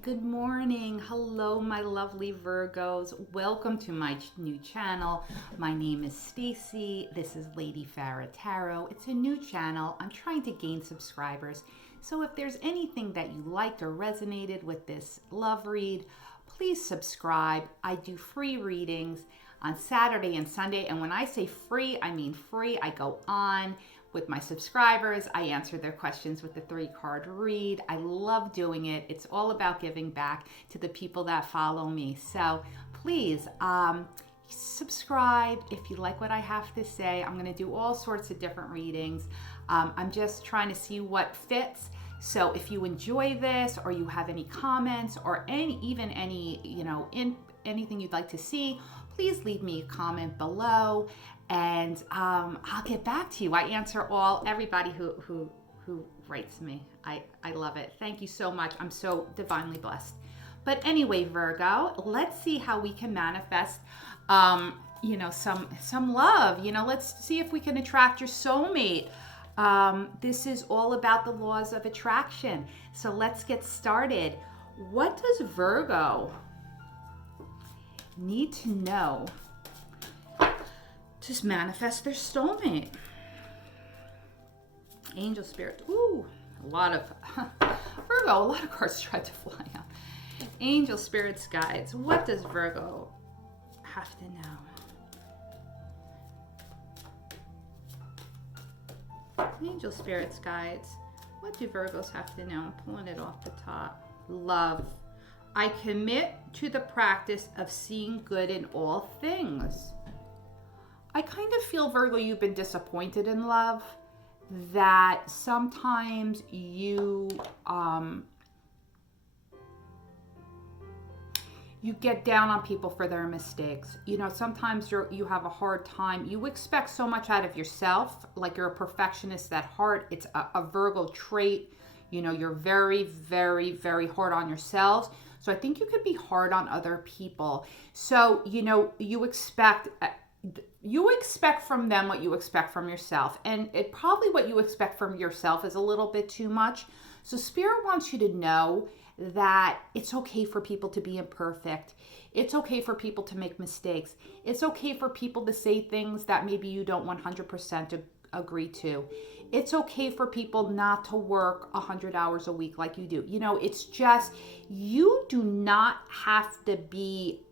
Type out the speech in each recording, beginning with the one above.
Good morning. Hello, my lovely Virgos. Welcome to my new channel. My name is Stacy. This is Lady Farah Tarot. It's a new channel. I'm trying to gain subscribers. So if there's anything that you liked or resonated with this love read, please subscribe. I do free readings on Saturday and Sunday. And when I say free, I mean free. I go on with my subscribers. I answer their questions with the 3-card read. I love doing it. It's all about giving back to the people that follow me. So please subscribe if you like what I have to say. I'm going to do all sorts of different readings. I'm just trying to see what fits. So if you enjoy this, or you have any comments, or any anything you'd like to see, please leave me a comment below, and I'll get back to you. I answer everybody who writes me. I love it. Thank you so much. I'm so divinely blessed. But anyway, Virgo, let's see how we can manifest some love. Let's see if we can attract your soulmate. This is all about the laws of attraction. So let's get started. What does Virgo need to know to manifest their soulmate? Angel spirit. Ooh, a lot of Virgo, a lot of cards tried to fly out. Angel spirits, guides. What does Virgo have to know? Angel spirits, guides. What do Virgos have to know? I'm pulling it off the top. Love. I commit to the practice of seeing good in all things. I kind of feel, Virgo, you've been disappointed in love, that sometimes you get down on people for their mistakes. Sometimes you have a hard time. You expect so much out of yourself, like you're a perfectionist at heart. It's a Virgo trait. You're very, very, very hard on yourselves. So I think you could be hard on other people. So, you expect from them what you expect from yourself. And probably what you expect from yourself is a little bit too much. So Spirit wants you to know that it's okay for people to be imperfect. It's okay for people to make mistakes. It's okay for people to say things that maybe you don't 100% agree to. It's okay for people not to work 100 hours a week like you do. It's just, you do not have to be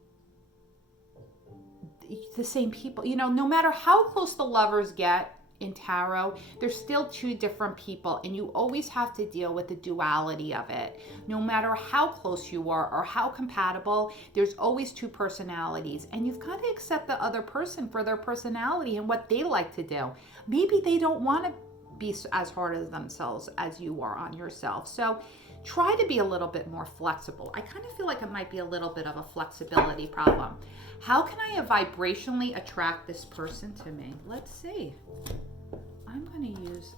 the same people. No matter how close the lovers get in tarot, there's still two different people, and you always have to deal with the duality of it. No matter how close you are or how compatible, there's always two personalities, and you've got to accept the other person for their personality and what they like to do. Maybe they don't want to be as hard as themselves as you are on yourself. So try to be a little bit more flexible. I kind of feel like it might be a little bit of a flexibility problem. How can I vibrationally attract this person to me? Let's see. I'm going to use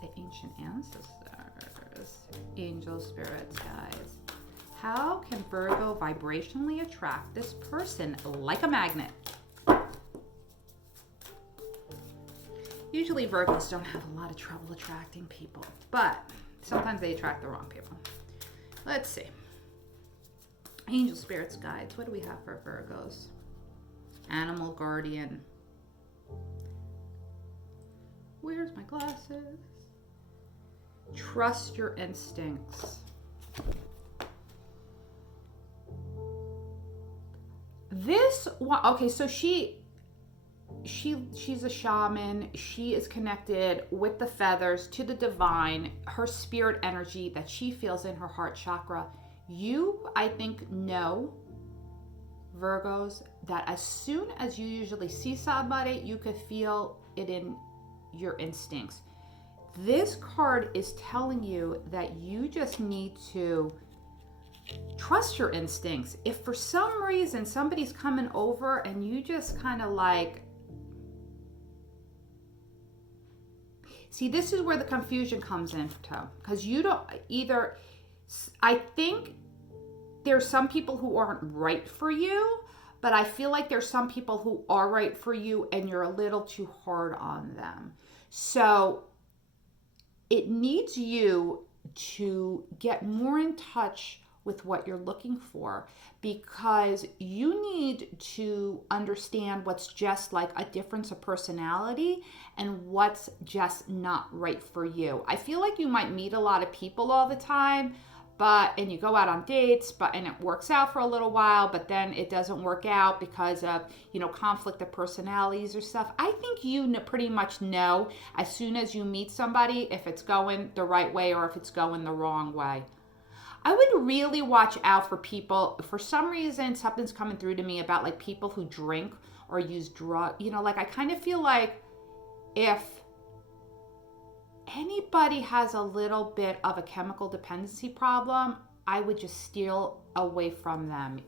the ancient ancestors, angel spirits, guys. How can Virgo vibrationally attract this person like a magnet? Usually Virgos don't have a lot of trouble attracting people, but sometimes they attract the wrong people. Let's see. Angel spirits, guides. What do we have for Virgos? Animal guardian. Where's my glasses? Trust your instincts. This one, okay, so she's a shaman. She is connected with the feathers to the divine, her spirit energy that she feels in her heart chakra. You, I think, know, Virgos, that as soon as you usually see somebody, you could feel it in your instincts. This card is telling you that you just need to trust your instincts. If for some reason somebody's coming over and you just kind of like, see, this is where the confusion comes in, because you don't either. I think there's some people who aren't right for you, but I feel like there's some people who are right for you and you're a little too hard on them. So it needs you to get more in touch with what you're looking for, because you need to understand what's just like a difference of personality and what's just not right for you. I feel like you might meet a lot of people all the time, and you go out on dates, and it works out for a little while, but then it doesn't work out because of, conflict of personalities or stuff. I think you pretty much know as soon as you meet somebody if it's going the right way or if it's going the wrong way. I would really watch out for people. For some reason, something's coming through to me about like people who drink or use drugs. Like I kind of feel like if anybody has a little bit of a chemical dependency problem, I would just steer away from them.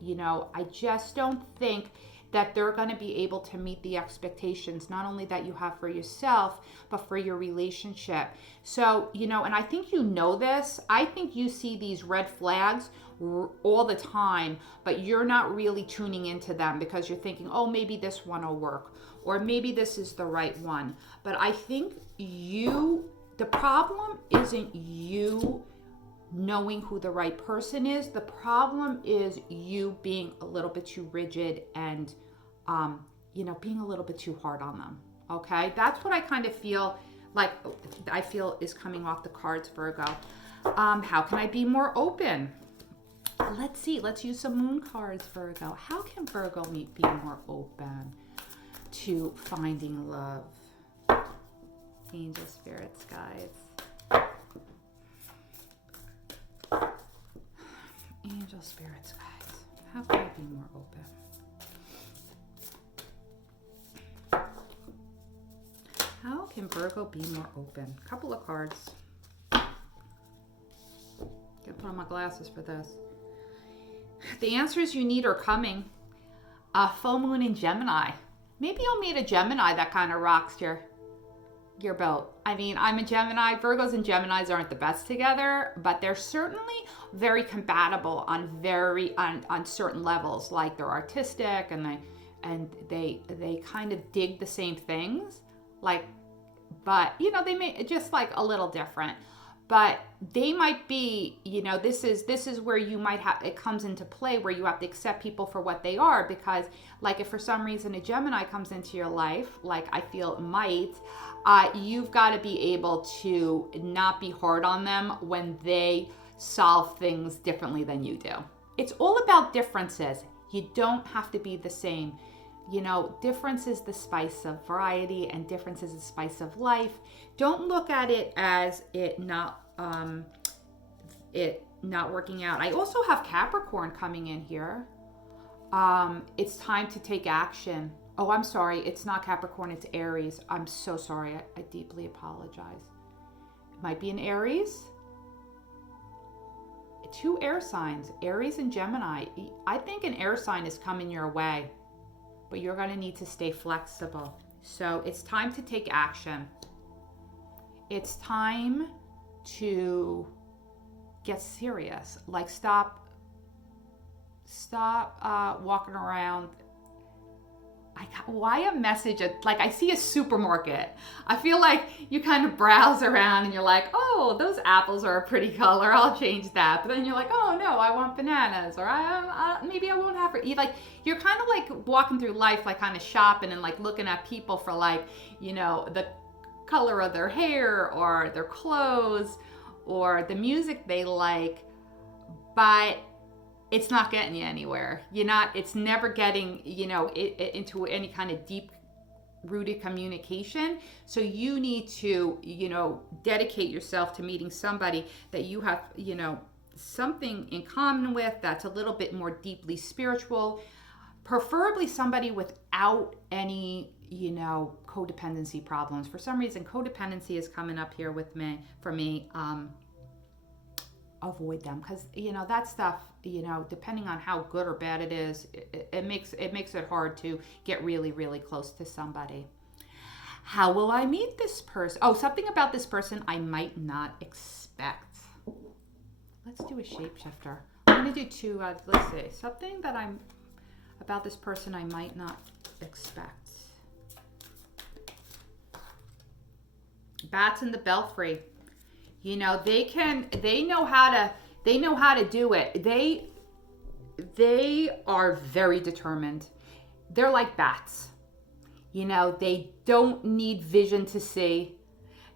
I just don't think that they're going to be able to meet the expectations, not only that you have for yourself, but for your relationship. So, and I think this, I think you see these red flags all the time, but you're not really tuning into them because you're thinking, oh, maybe this one will work, or maybe this is the right one. But I think the problem isn't you knowing who the right person is. The problem is you being a little bit too rigid and, being a little bit too hard on them. Okay. That's what I kind of feel like is coming off the cards, Virgo. How can I be more open? Let's see. Let's use some moon cards, Virgo. How can Virgo be more open to finding love? Angel, spirits, guides. Angel, spirits, guides. How can I be more open? How can Virgo be more open? Couple of cards. Gotta put on my glasses for this. The answers you need are coming. Full moon in Gemini. Maybe you'll meet a Gemini that kind of rocks your boat. I mean, I'm a Gemini. Virgos and Geminis aren't the best together, but they're certainly very compatible on certain levels. Like they're artistic and they kind of dig the same things. But they may just like a little different. But they might be, this is where you might have, it comes into play where you have to accept people for what they are, because like if for some reason a Gemini comes into your life, like I feel it might, you've got to be able to not be hard on them when they solve things differently than you do. It's all about differences. You don't have to be the same. Difference is the spice of variety, and difference is the spice of life. Don't look at it as it not working out. I also have Capricorn coming in here. It's time to take action. Oh, I'm sorry. It's not Capricorn. It's Aries. I'm so sorry. I deeply apologize. It might be an Aries. 2 air signs, Aries and Gemini. I think an air sign is coming your way, but you're going to need to stay flexible. So it's time to take action. It's time to get serious. Like stop walking around. Why a message? Like I see a supermarket. I feel like you kind of browse around and you're like, oh, those apples are a pretty color. I'll change that. But then you're like, oh no, I want bananas, or maybe I won't have it. Like you're kind of like walking through life, like kind of shopping and like looking at people for like, the color of their hair or their clothes or the music they like, but it's not getting you anywhere. It's never getting, into any kind of deep rooted communication. So you need to, dedicate yourself to meeting somebody that you have, something in common with, that's a little bit more deeply spiritual, preferably somebody without any, codependency problems. For some reason, codependency is coming up here for me. Avoid them, because that stuff, depending on how good or bad it is, it makes it hard to get really, really close to somebody. How will I meet this person? Oh, something about this person I might not expect. Let's do a shapeshifter. I'm going to do 2. Let's see, something that I'm about this person I might not expect. Bats in the belfry. They know how to They know how to do it. They are very determined. They're like bats. You know, they don't need vision to see.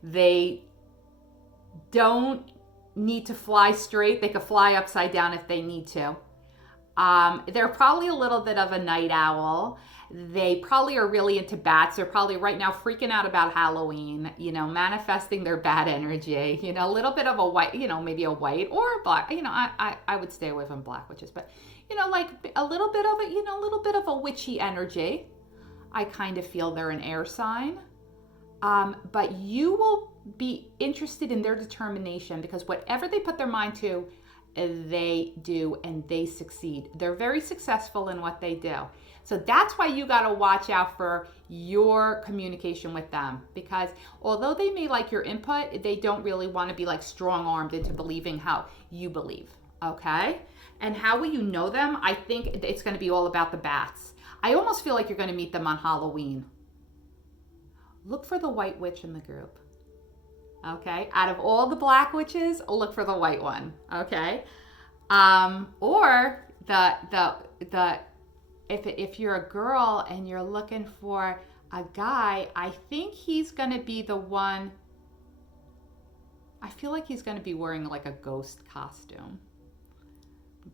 They don't need to fly straight. They could fly upside down if they need to. They're probably a little bit of a night owl. They probably are really into bats. They're probably right now freaking out about Halloween, you know, manifesting their bad energy, you know, a little bit of a white, you know, maybe a white or a black, you know, I would stay away from black witches, but, you know, like a little bit of a, you know, a little bit of a witchy energy. I kind of feel they're an air sign. But you will be interested in their determination, because whatever they put their mind to, they do, and they succeed. They're very successful in what they do. So that's why you got to watch out for your communication with them, because although they may like your input, they don't really want to be like strong-armed into believing how you believe. Okay? And how will you know them? I think it's going to be all about the bats. I almost feel like you're going to meet them on Halloween. Look for the white witch in the group. Okay? Out of all the black witches, look for the white one. Okay? Or if you're a girl and you're looking for a guy, I think he's going to be the one. I feel like he's going to be wearing like a ghost costume.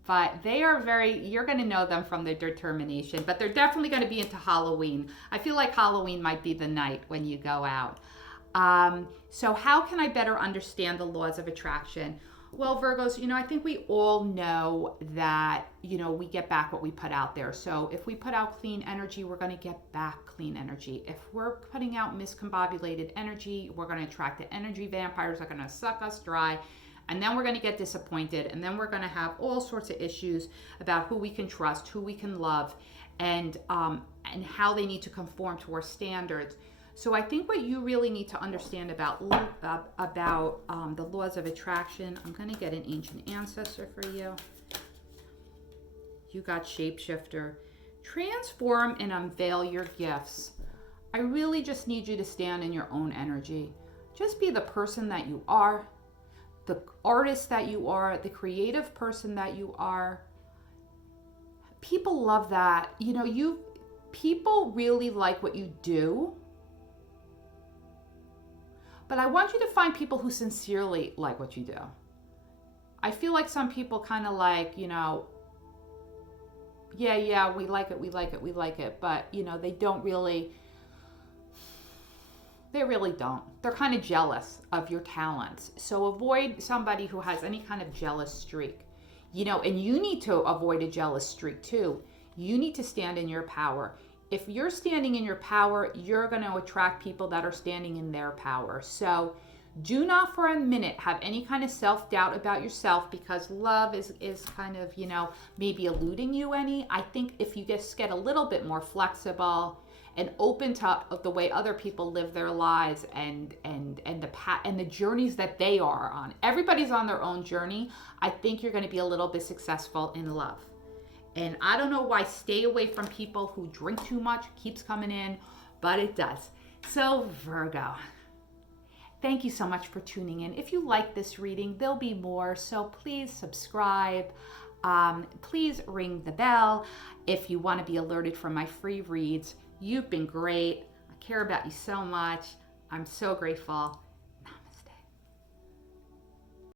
But they are you're going to know them from their determination, but they're definitely going to be into Halloween. I feel like Halloween might be the night when you go out. So how can I better understand the laws of attraction? Well, Virgos, you know, I think we all know that, you know, we get back what we put out there. So if we put out clean energy, we're going to get back clean energy. If we're putting out miscombobulated energy, we're going to attract the energy vampires that are going to suck us dry. And then we're going to get disappointed. And then we're going to have all sorts of issues about who we can trust, who we can love, and how they need to conform to our standards. So I think what you really need to understand about the laws of attraction, I'm going to get an ancient ancestor for you. You got shapeshifter. Transform and unveil your gifts. I really just need you to stand in your own energy. Just be the person that you are, the artist that you are, the creative person that you are. People love that. You know, people really like what you do. But I want you to find people who sincerely like what you do. I feel like some people kind of like, you know, yeah, we like it. But, you know, they really don't. They're kind of jealous of your talents. So avoid somebody who has any kind of jealous streak. You know, and you need to avoid a jealous streak too. You need to stand in your power. If you're standing in your power, you're going to attract people that are standing in their power. So do not for a minute have any kind of self-doubt about yourself, because love is kind of, you know, maybe eluding you any. I think if you just get a little bit more flexible and open to the way other people live their lives and the journeys that they are on. Everybody's on their own journey. I think you're going to be a little bit successful in love. And I don't know why stay away from people who drink too much keeps coming in, but it does. So Virgo, thank you so much for tuning in. If you like this reading, there'll be more. So please subscribe. Please ring the bell if you want to be alerted for my free reads. You've been great. I care about you so much. I'm so grateful.